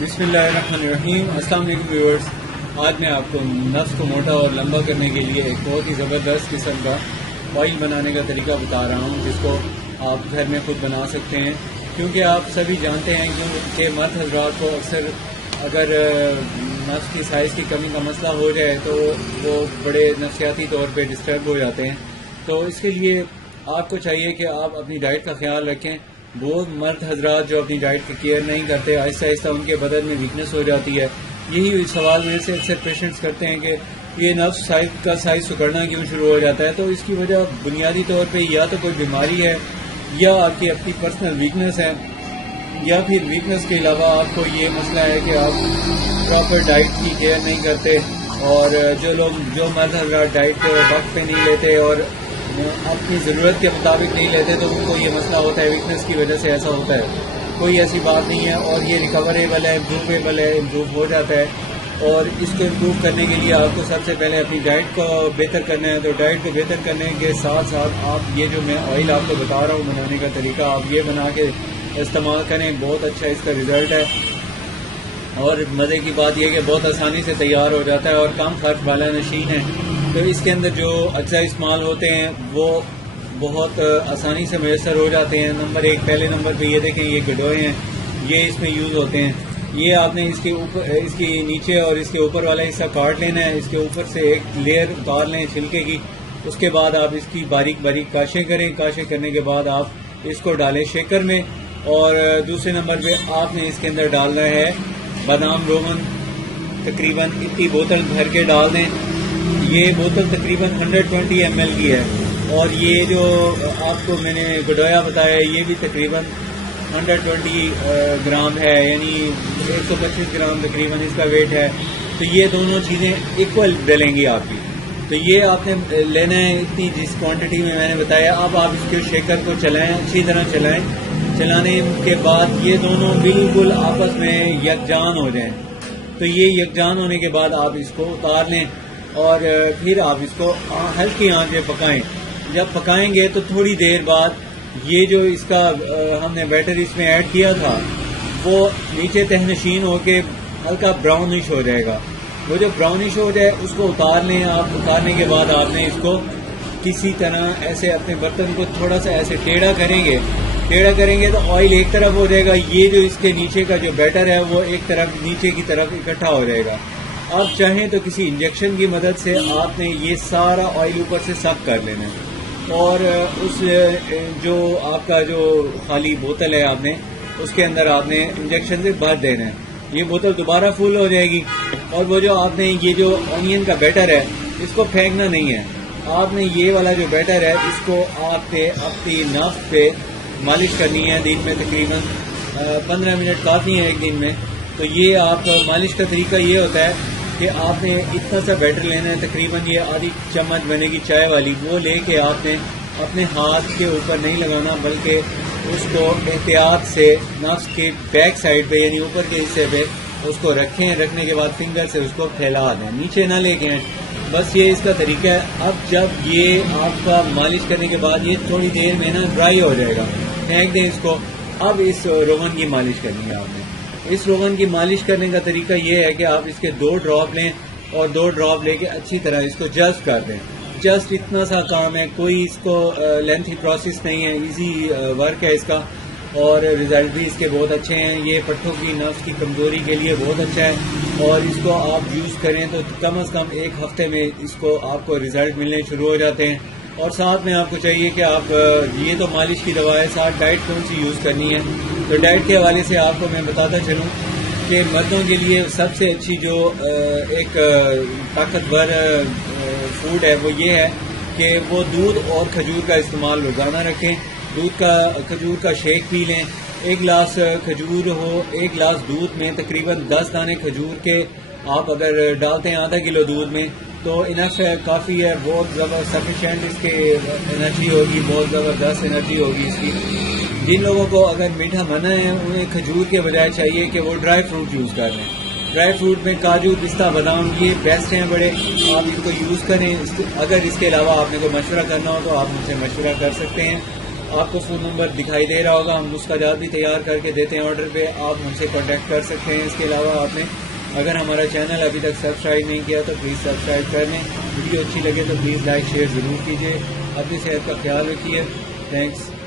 بسم اللہ الرحمن الرحیم۔ السلام علیکم ویورز، آج میں آپ کو نفس کو موٹا اور لمبا کرنے کے لیے ایک بہت ہی زبردست قسم کا آئل بنانے کا طریقہ بتا رہا ہوں، جس کو آپ گھر میں خود بنا سکتے ہیں، کیونکہ آپ سبھی جانتے ہیں کہ مرد حضرات کو اکثر اگر نفس کی سائز کی کمی کا مسئلہ ہو جائے تو وہ بڑے نفسیاتی طور پہ ڈسٹرب ہو جاتے ہیں۔ تو اس کے لیے آپ کو چاہیے کہ آپ اپنی ڈائٹ کا خیال رکھیں۔ وہ مرد حضرات جو اپنی ڈائٹ کی کیئر نہیں کرتے، آہستہ آہستہ ان کے بدن میں ویکنس ہو جاتی ہے۔ یہی سوال میرے سے اکثر پیشنٹس کرتے ہیں کہ یہ نفس کا سائز سکڑنا کیوں شروع ہو جاتا ہے؟ تو اس کی وجہ بنیادی طور پہ یا تو کوئی بیماری ہے، یا آپ کی اپنی پرسنل ویکنس ہے، یا پھر ویکنس کے علاوہ آپ کو یہ مسئلہ ہے کہ آپ پراپر ڈائٹ کی کیئر نہیں کرتے، اور جو مرد حضرات ڈائٹ وقت پہ نہیں لیتے اور اپنی ضرورت کے مطابق نہیں لیتے، تو ان کو یہ مسئلہ ہوتا ہے، ویکنس کی وجہ سے ایسا ہوتا ہے۔ کوئی ایسی بات نہیں ہے، اور یہ ریکوریبل ہے، امپروویبل ہے، امپروو ہو جاتا ہے۔ اور اس کو امپروو کرنے کے لیے آپ کو سب سے پہلے اپنی ڈائٹ کو بہتر کرنا ہے۔ تو ڈائٹ کو بہتر کرنے کے ساتھ ساتھ آپ یہ جو میں آئل آپ کو بتا رہا ہوں بنانے کا طریقہ، آپ یہ بنا کے استعمال کریں، بہت اچھا اس کا رزلٹ ہے۔ اور مزے کی بات یہ کہ بہت آسانی سے تیار ہو جاتا ہے اور کم خرچ والا نشین ہے۔ تو اس کے اندر جو اجزاء استعمال ہوتے ہیں وہ بہت آسانی سے میسر ہو جاتے ہیں۔ نمبر ایک، پہلے نمبر پہ یہ دیکھیں، یہ گڈوئے ہیں، یہ اس میں یوز ہوتے ہیں۔ یہ آپ نے اس کی نیچے اور اس کے اوپر والا حصہ کاٹ لینا ہے، اس کے اوپر سے ایک لیئر اتار لیں چھلکے کی۔ اس کے بعد آپ اس کی باریک باریک کاشیں کریں، کاشیں کرنے کے بعد آپ اس کو ڈالیں شیکر میں۔ اور دوسرے نمبر پہ آپ نے اس کے اندر ڈالنا ہے بادام روغن، تقریباً اتنی بوتل بھر کے ڈال دیں۔ یہ بوتل تقریباً 120 ml کی ہے، اور یہ جو آپ کو میں نے گڈویا بتایا یہ بھی تقریباً 120 گرام ہے، یعنی 125 گرام تقریباً اس کا ویٹ ہے۔ تو یہ دونوں چیزیں ایکول ڈلیں گی آپ کی۔ تو یہ آپ نے لینا ہے اتنی جس کوانٹٹی میں نے بتایا۔ اب آپ اس کے شیکر کو چلائیں، اچھی طرح چلائیں۔ چلانے کے بعد یہ دونوں بالکل آپس میں یکجان ہو جائیں۔ تو یہ یکجان ہونے کے بعد آپ اس کو اتار لیں، اور پھر آپ اس کو ہلکی آنچ پہ پکائیں۔ جب پکائیں گے تو تھوڑی دیر بعد یہ جو اس کا ہم نے بیٹر اس میں ایڈ کیا تھا وہ نیچے تہنشین ہو کے ہلکا براؤنش ہو جائے گا۔ وہ جو براؤنش ہو جائے اس کو اتار لیں آپ۔ اتارنے کے بعد آپ نے اس کو کسی طرح ایسے اپنے برتن کو تھوڑا سا ایسے ٹیڑھا کریں گے تو آئل ایک طرف ہو جائے گا، یہ جو اس کے نیچے کا جو بیٹر ہے وہ ایک طرف نیچے کی طرف اکٹھا ہو جائے گا۔ آپ چاہیں تو کسی انجیکشن کی مدد سے آپ نے یہ سارا آئل اوپر سے سک کر لینا ہے، اور اس جو آپ کا جو خالی بوتل ہے آپ نے اس کے اندر آپ نے انجیکشن سے بھر دینا ہے۔ یہ بوتل دوبارہ فل ہو جائے گی، اور وہ جو آپ نے یہ جو آنین کا بیٹر ہے اس کو پھینکنا نہیں ہے۔ آپ نے یہ والا جو بیٹر ہے اس کو آپ نے اپنی نفس پہ مالش کرنی ہے۔ دن میں تقریباً 15 منٹ کافی ہیں ایک دن میں۔ تو یہ آپ مالش کا طریقہ یہ ہوتا ہے کہ آپ نے اتنا سا بیٹر لینا ہے، تقریباً یہ آدھی چمچ بنے گی چائے والی، وہ لے کے آپ نے اپنے ہاتھ کے اوپر نہیں لگانا، بلکہ اس کو احتیاط سے نفس کے بیک سائڈ پہ یعنی اوپر کے حصے پہ اس کو رکھیں۔ رکھنے کے بعد فنگر سے اس کو پھیلا دیں، نیچے نہ لے کے۔ بس یہ اس کا طریقہ ہے۔ اب جب یہ آپ کا مالش کرنے کے بعد یہ تھوڑی دیر میں نا ڈرائی ہو جائے گا، پھینک دیں اس کو۔ اب اس روغن کی مالش کرنی ہے آپ نے۔ اس روغن کی مالش کرنے کا طریقہ یہ ہے کہ آپ اس کے 2 ڈراپ لیں، اور 2 ڈراپ لے کے اچھی طرح اس کو جسٹ کر دیں۔ جسٹ اتنا سا کام ہے، کوئی اس کو لینتھی پروسیس نہیں ہے، ایزی ورک ہے اس کا، اور رزلٹ بھی اس کے بہت اچھے ہیں۔ یہ پٹھوں کی نفس کی کمزوری کے لیے بہت اچھا ہے، اور اس کو آپ یوز کریں تو کم از کم 1 ہفتے میں اس کو آپ کو رزلٹ ملنے شروع ہو جاتے ہیں۔ اور ساتھ میں آپ کو چاہیے کہ آپ یہ تو مالش کی دوا ہے، ساتھ ڈائٹ کون سی یوز کرنی ہے۔ تو ڈائٹ کے حوالے سے آپ کو میں بتاتا چلوں کہ مردوں کے لیے سب سے اچھی جو ایک طاقتور فوڈ ہے وہ یہ ہے کہ وہ دودھ اور کھجور کا استعمال روزانہ رکھیں۔ کھجور کا شیک پی لیں۔ 1 گلاس کھجور ہو، 1 گلاس دودھ میں تقریباً 10 دانے کھجور کے آپ اگر ڈالتے ہیں آدھا کلو دودھ میں تو انف ہے، کافی ہے، بہت زبردست سفیشینٹ اس کے انرجی ہوگی، بہت زبردست انرجی ہوگی اس کی۔ جن لوگوں کو اگر میٹھا منع ہے انہیں کھجور کے بجائے چاہیے کہ وہ ڈرائی فروٹ یوز کر لیں۔ ڈرائی فروٹ میں کاجو، پستہ، بادام یہ بیسٹ ہیں بڑے، آپ ان کو یوز کریں۔ اگر اس کے علاوہ آپ نے کوئی مشورہ کرنا ہو تو آپ مجھ سے مشورہ کر سکتے ہیں۔ آپ کو فون نمبر دکھائی دے رہا ہوگا، ہم نسخہ بھی تیار کر کے دیتے ہیں آرڈر پہ، آپ ہم سے کانٹیکٹ کر سکتے ہیں۔ اس کے علاوہ آپ نے اگر ہمارا چینل ابھی تک سبسکرائب نہیں کیا تو پلیز سبسکرائب کر لیں، ویڈیو اچھی لگے تو پلیز لائک شیئر ضرور کیجیے۔ اپنی صحت کا خیال رکھیے، تھینکس۔